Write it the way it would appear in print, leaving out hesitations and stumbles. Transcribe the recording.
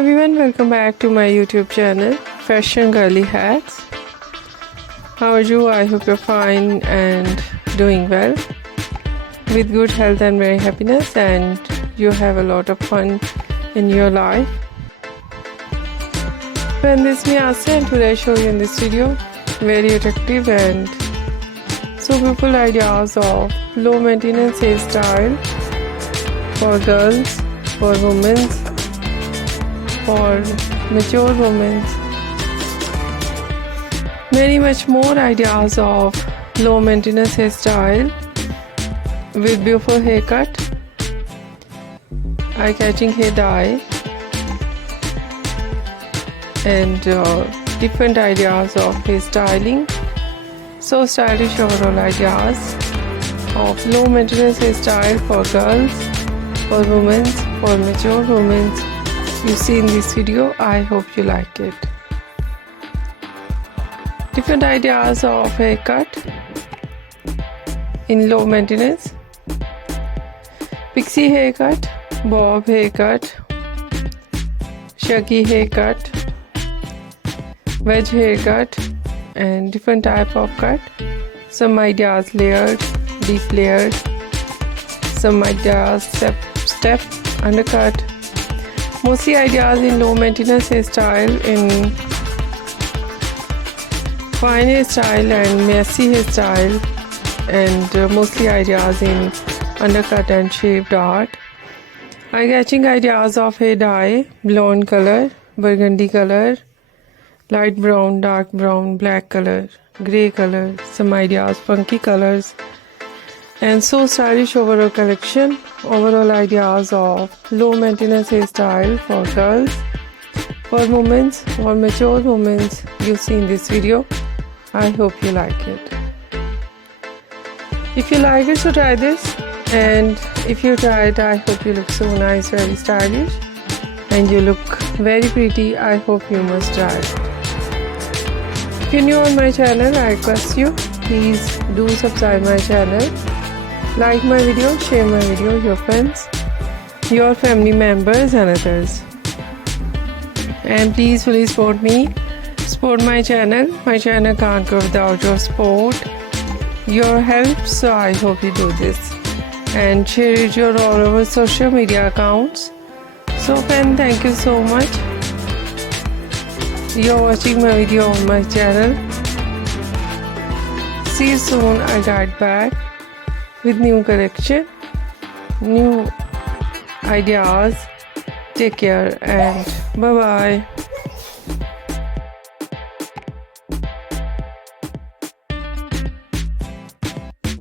everyone, welcome back to my YouTube channel Fashion Girly Hacks. How are you? I hope you're fine and doing well with good health and very happiness, and you have a lot of fun in your life. And this is me Asa, and today I show you in this video very attractive and so beautiful ideas of low maintenance hairstyle for girls, for women, for mature women. Many much more ideas of low maintenance hairstyle with beautiful haircut, eye-catching hair dye, and different ideas of hairstyling. So stylish overall ideas of low maintenance hairstyle for girls, for women, for mature women. You see in this video. I hope you like it. Different ideas of haircut in low maintenance. Pixie haircut, bob haircut, shaggy haircut, wedge haircut, and different type of cut. Some ideas layered, deep layered, some ideas step undercut. Mostly ideas in low maintenance hairstyle, in fine hairstyle and messy hairstyle, and mostly ideas in undercut and shaved art. Eye-catching ideas of hair dye, blonde color, burgundy color, light brown, dark brown, black color, grey color, some ideas, funky colors, and so stylish overall collection. Overall ideas of low maintenance hairstyle for girls, for women, for mature women. You see in this video. I hope you like it. If you like it, so try this, and if you try it, I hope you look so nice, very stylish, and you look very pretty. I hope you must try it. If you're new on my channel, I request you, please do subscribe my channel, like my video, share my video with your friends, your family members and others, and please support me, support my channel. My channel can't go without your support, your help, so I hope you do this and share it your all over social media accounts. So friend, thank you so much. You're watching my video on my channel. See you soon. I got back with new collection, new ideas. Take care and bye bye.